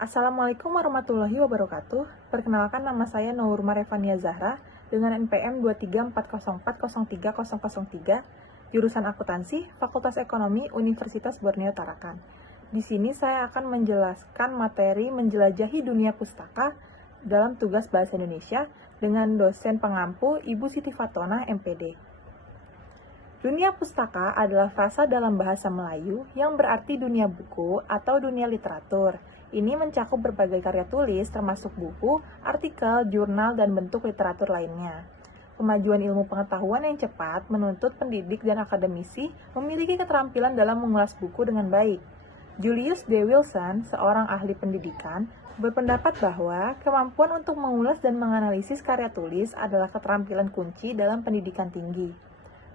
Assalamualaikum warahmatullahi wabarakatuh. Perkenalkan, nama saya Nurma Revania Zahra dengan NPM 23404030003, jurusan akuntansi, Fakultas Ekonomi, Universitas Borneo Tarakan. Di sini saya akan menjelaskan materi menjelajahi dunia pustaka dalam tugas Bahasa Indonesia dengan dosen pengampu Ibu Siti Fatona, MPD. Dunia pustaka adalah frasa dalam bahasa Melayu yang berarti dunia buku atau dunia literatur. Ini mencakup berbagai karya tulis termasuk buku, artikel, jurnal, dan bentuk literatur lainnya. Kemajuan ilmu pengetahuan yang cepat menuntut pendidik dan akademisi memiliki keterampilan dalam mengulas buku dengan baik. Julius D. Wilson, seorang ahli pendidikan, berpendapat bahwa kemampuan untuk mengulas dan menganalisis karya tulis adalah keterampilan kunci dalam pendidikan tinggi.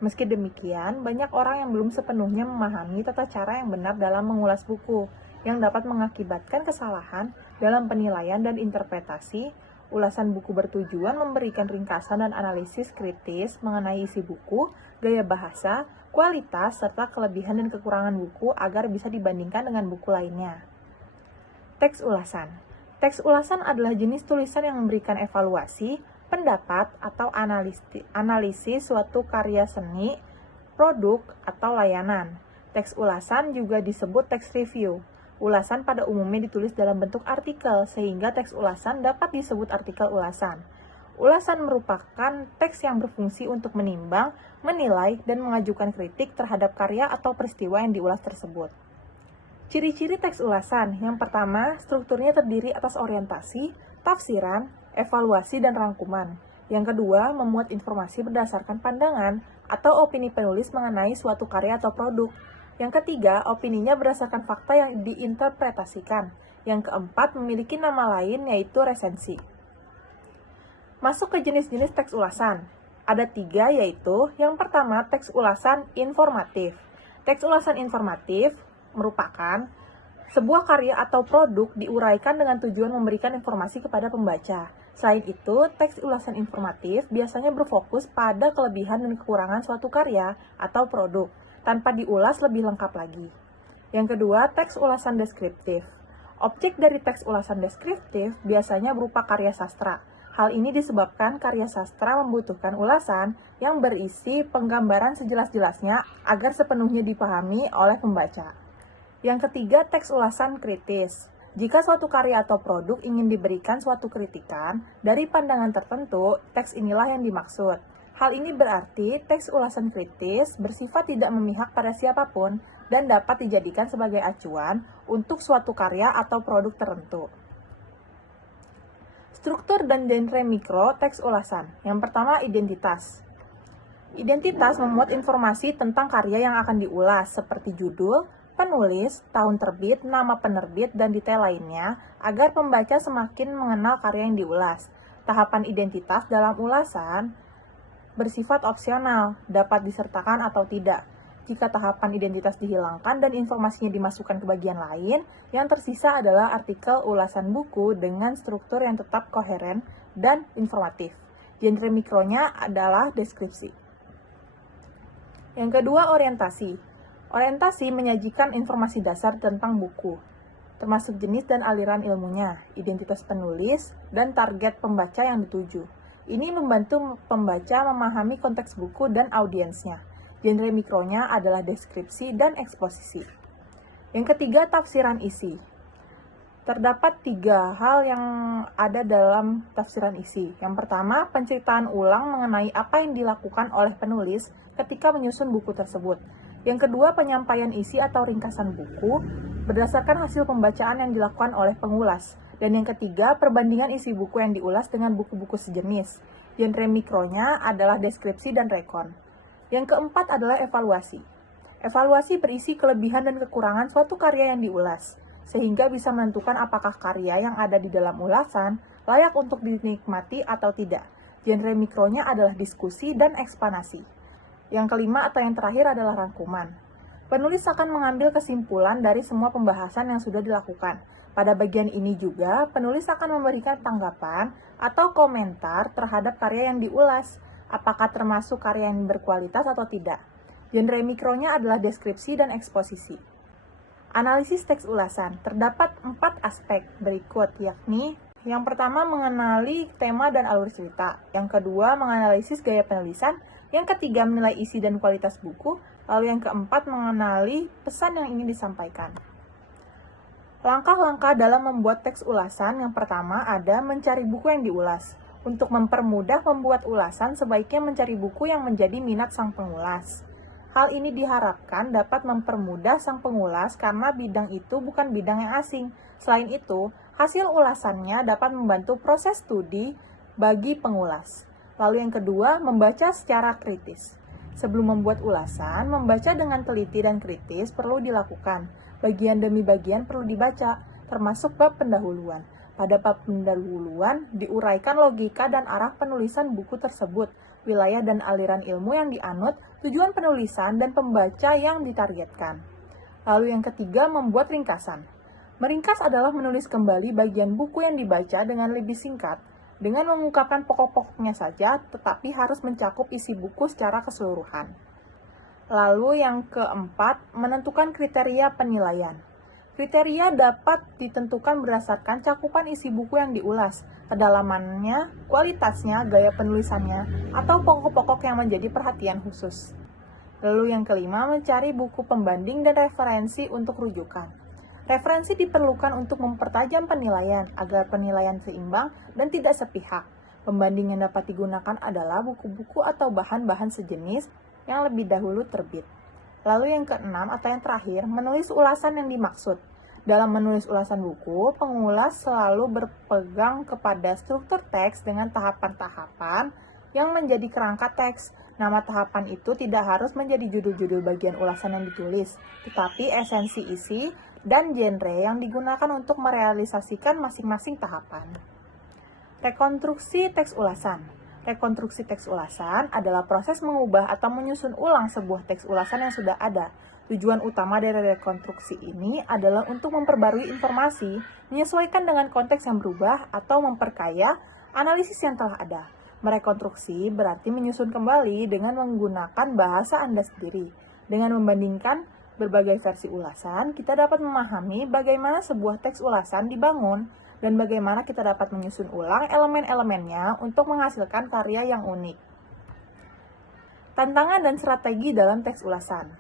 Meski demikian, banyak orang yang belum sepenuhnya memahami tata cara yang benar dalam mengulas buku, yang dapat mengakibatkan kesalahan dalam penilaian dan interpretasi. Ulasan buku bertujuan memberikan ringkasan dan analisis kritis mengenai isi buku, gaya bahasa, kualitas, serta kelebihan dan kekurangan buku agar bisa dibandingkan dengan buku lainnya. Teks ulasan. Teks ulasan adalah jenis tulisan yang memberikan evaluasi, pendapat, atau analisis suatu karya seni, produk, atau layanan. Teks ulasan juga disebut teks review. Ulasan pada umumnya ditulis dalam bentuk artikel, sehingga teks ulasan dapat disebut artikel ulasan. Ulasan merupakan teks yang berfungsi untuk menimbang, menilai, dan mengajukan kritik terhadap karya atau peristiwa yang diulas tersebut. Ciri-ciri teks ulasan. Yang pertama, strukturnya terdiri atas orientasi, tafsiran, evaluasi, dan rangkuman. Yang kedua, memuat informasi berdasarkan pandangan atau opini penulis mengenai suatu karya atau produk. Yang ketiga, opininya berdasarkan fakta yang diinterpretasikan. Yang keempat, memiliki nama lain yaitu resensi. Masuk ke jenis-jenis teks ulasan. Ada 3, yaitu yang pertama, teks ulasan informatif. Teks ulasan informatif merupakan sebuah karya atau produk diuraikan dengan tujuan memberikan informasi kepada pembaca. Selain itu, teks ulasan informatif biasanya berfokus pada kelebihan dan kekurangan suatu karya atau produk, tanpa diulas lebih lengkap lagi. Yang kedua, teks ulasan deskriptif. Objek dari teks ulasan deskriptif biasanya berupa karya sastra. Hal ini disebabkan karya sastra membutuhkan ulasan yang berisi penggambaran sejelas-jelasnya agar sepenuhnya dipahami oleh pembaca. Yang ketiga, teks ulasan kritis. Jika suatu karya atau produk ingin diberikan suatu kritikan dari pandangan tertentu, teks inilah yang dimaksud. Hal ini berarti teks ulasan kritis bersifat tidak memihak pada siapapun dan dapat dijadikan sebagai acuan untuk suatu karya atau produk tertentu. Struktur dan genre mikro teks ulasan. Yang pertama, identitas. Identitas memuat informasi tentang karya yang akan diulas seperti judul, penulis, tahun terbit, nama penerbit, dan detail lainnya agar pembaca semakin mengenal karya yang diulas. Tahapan identitas dalam ulasan bersifat opsional, dapat disertakan atau tidak. Jika tahapan identitas dihilangkan dan informasinya dimasukkan ke bagian lain, yang tersisa adalah artikel ulasan buku dengan struktur yang tetap koheren dan informatif. Genre mikronya adalah deskripsi. Yang kedua, orientasi. Orientasi menyajikan informasi dasar tentang buku, termasuk jenis dan aliran ilmunya, identitas penulis, dan target pembaca yang dituju. Ini membantu pembaca memahami konteks buku dan audiensnya. Genre mikronya adalah deskripsi dan eksposisi. Yang ketiga, tafsiran isi. Terdapat 3 hal yang ada dalam tafsiran isi. Yang pertama, penceritaan ulang mengenai apa yang dilakukan oleh penulis ketika menyusun buku tersebut. Yang kedua, penyampaian isi atau ringkasan buku berdasarkan hasil pembacaan yang dilakukan oleh pengulas. Dan yang ketiga, perbandingan isi buku yang diulas dengan buku-buku sejenis. Genre mikronya adalah deskripsi dan rekon. Yang keempat adalah evaluasi. Evaluasi berisi kelebihan dan kekurangan suatu karya yang diulas, sehingga bisa menentukan apakah karya yang ada di dalam ulasan layak untuk dinikmati atau tidak. Genre mikronya adalah diskusi dan eksplanasi. Yang kelima atau yang terakhir adalah rangkuman. Penulis akan mengambil kesimpulan dari semua pembahasan yang sudah dilakukan. Pada bagian ini juga, penulis akan memberikan tanggapan atau komentar terhadap karya yang diulas, apakah termasuk karya yang berkualitas atau tidak. Genre mikronya adalah deskripsi dan eksposisi. Analisis teks ulasan. Terdapat 4 aspek berikut, yakni yang pertama mengenali tema dan alur cerita, yang kedua menganalisis gaya penulisan, yang ketiga menilai isi dan kualitas buku, lalu yang keempat mengenali pesan yang ingin disampaikan. Langkah-langkah dalam membuat teks ulasan yang pertama ada mencari buku yang diulas. Untuk mempermudah membuat ulasan, sebaiknya mencari buku yang menjadi minat sang pengulas. Hal ini diharapkan dapat mempermudah sang pengulas karena bidang itu bukan bidang yang asing. Selain itu, hasil ulasannya dapat membantu proses studi bagi pengulas. Lalu yang kedua, membaca secara kritis. Sebelum membuat ulasan, membaca dengan teliti dan kritis perlu dilakukan. Bagian demi bagian perlu dibaca, termasuk bab pendahuluan. Pada bab pendahuluan, diuraikan logika dan arah penulisan buku tersebut, wilayah dan aliran ilmu yang dianut, tujuan penulisan, dan pembaca yang ditargetkan. Lalu yang ketiga, membuat ringkasan. Meringkas adalah menulis kembali bagian buku yang dibaca dengan lebih singkat, dengan mengungkapkan pokok-pokoknya saja, tetapi harus mencakup isi buku secara keseluruhan. Lalu yang keempat, menentukan kriteria penilaian. Kriteria dapat ditentukan berdasarkan cakupan isi buku yang diulas, kedalamannya, kualitasnya, gaya penulisannya, atau pokok-pokok yang menjadi perhatian khusus. Lalu yang kelima, mencari buku pembanding dan referensi untuk rujukan. Referensi diperlukan untuk mempertajam penilaian, agar penilaian seimbang dan tidak sepihak. Pembanding yang dapat digunakan adalah buku-buku atau bahan-bahan sejenis yang lebih dahulu terbit. Lalu yang keenam atau yang terakhir, menulis ulasan yang dimaksud. Dalam menulis ulasan buku, pengulas selalu berpegang kepada struktur teks dengan tahapan-tahapan yang menjadi kerangka teks. Nama tahapan itu tidak harus menjadi judul-judul bagian ulasan yang ditulis, tetapi esensi isi dan genre yang digunakan untuk merealisasikan masing-masing tahapan. Rekonstruksi teks ulasan. Rekonstruksi teks ulasan adalah proses mengubah atau menyusun ulang sebuah teks ulasan yang sudah ada. Tujuan utama dari rekonstruksi ini adalah untuk memperbarui informasi, menyesuaikan dengan konteks yang berubah, atau memperkaya analisis yang telah ada. Merekonstruksi berarti menyusun kembali dengan menggunakan bahasa Anda sendiri. Dengan membandingkan berbagai versi ulasan, kita dapat memahami bagaimana sebuah teks ulasan dibangun, dan bagaimana kita dapat menyusun ulang elemen-elemennya untuk menghasilkan karya yang unik. Tantangan dan strategi dalam teks ulasan.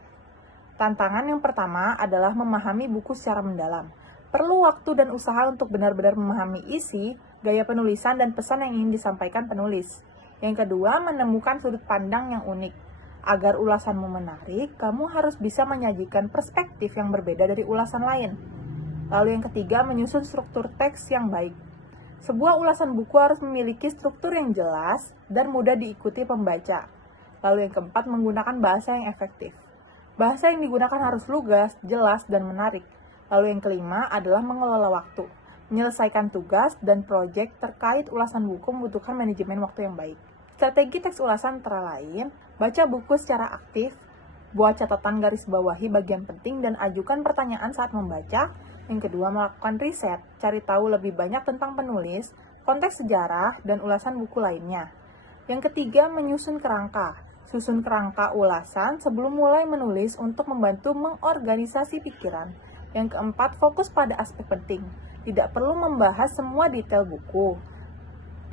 Tantangan yang pertama adalah memahami buku secara mendalam. Perlu waktu dan usaha untuk benar-benar memahami isi, gaya penulisan, dan pesan yang ingin disampaikan penulis. Yang kedua, menemukan sudut pandang yang unik. Agar ulasanmu menarik, kamu harus bisa menyajikan perspektif yang berbeda dari ulasan lain. Lalu yang ketiga, menyusun struktur teks yang baik. Sebuah ulasan buku harus memiliki struktur yang jelas dan mudah diikuti pembaca. Lalu yang keempat, menggunakan bahasa yang efektif. Bahasa yang digunakan harus lugas, jelas, dan menarik. Lalu yang kelima adalah mengelola waktu. Menyelesaikan tugas dan proyek terkait ulasan buku membutuhkan manajemen waktu yang baik. Strategi teks ulasan antara lain, baca buku secara aktif, buat catatan garis bawahi bagian penting dan ajukan pertanyaan saat membaca. Yang kedua, melakukan riset, cari tahu lebih banyak tentang penulis, konteks sejarah, dan ulasan buku lainnya. Yang ketiga, menyusun kerangka. Susun kerangka ulasan sebelum mulai menulis untuk membantu mengorganisasi pikiran. Yang keempat, fokus pada aspek penting. Tidak perlu membahas semua detail buku.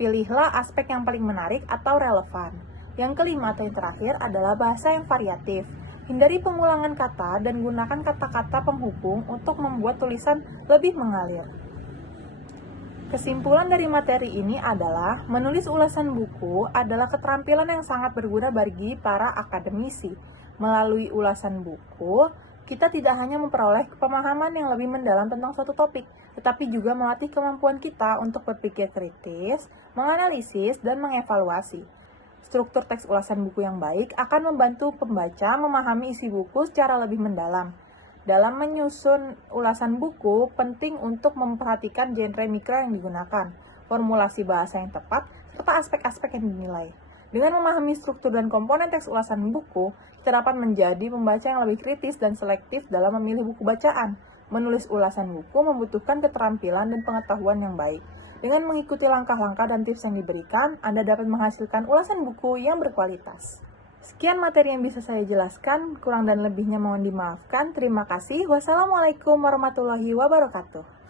Pilihlah aspek yang paling menarik atau relevan. Yang kelima atau yang terakhir adalah bahasa yang variatif. Hindari pengulangan kata dan gunakan kata-kata penghubung untuk membuat tulisan lebih mengalir. Kesimpulan dari materi ini adalah, menulis ulasan buku adalah keterampilan yang sangat berguna bagi para akademisi. Melalui ulasan buku, kita tidak hanya memperoleh pemahaman yang lebih mendalam tentang suatu topik, tetapi juga melatih kemampuan kita untuk berpikir kritis, menganalisis, dan mengevaluasi. Struktur teks ulasan buku yang baik akan membantu pembaca memahami isi buku secara lebih mendalam. Dalam menyusun ulasan buku, penting untuk memperhatikan genre mikro yang digunakan, formulasi bahasa yang tepat, serta aspek-aspek yang dinilai. Dengan memahami struktur dan komponen teks ulasan buku, kita dapat menjadi pembaca yang lebih kritis dan selektif dalam memilih buku bacaan. Menulis ulasan buku membutuhkan keterampilan dan pengetahuan yang baik. Dengan mengikuti langkah-langkah dan tips yang diberikan, Anda dapat menghasilkan ulasan buku yang berkualitas. Sekian materi yang bisa saya jelaskan, kurang dan lebihnya mohon dimaafkan. Terima kasih. Wassalamualaikum warahmatullahi wabarakatuh.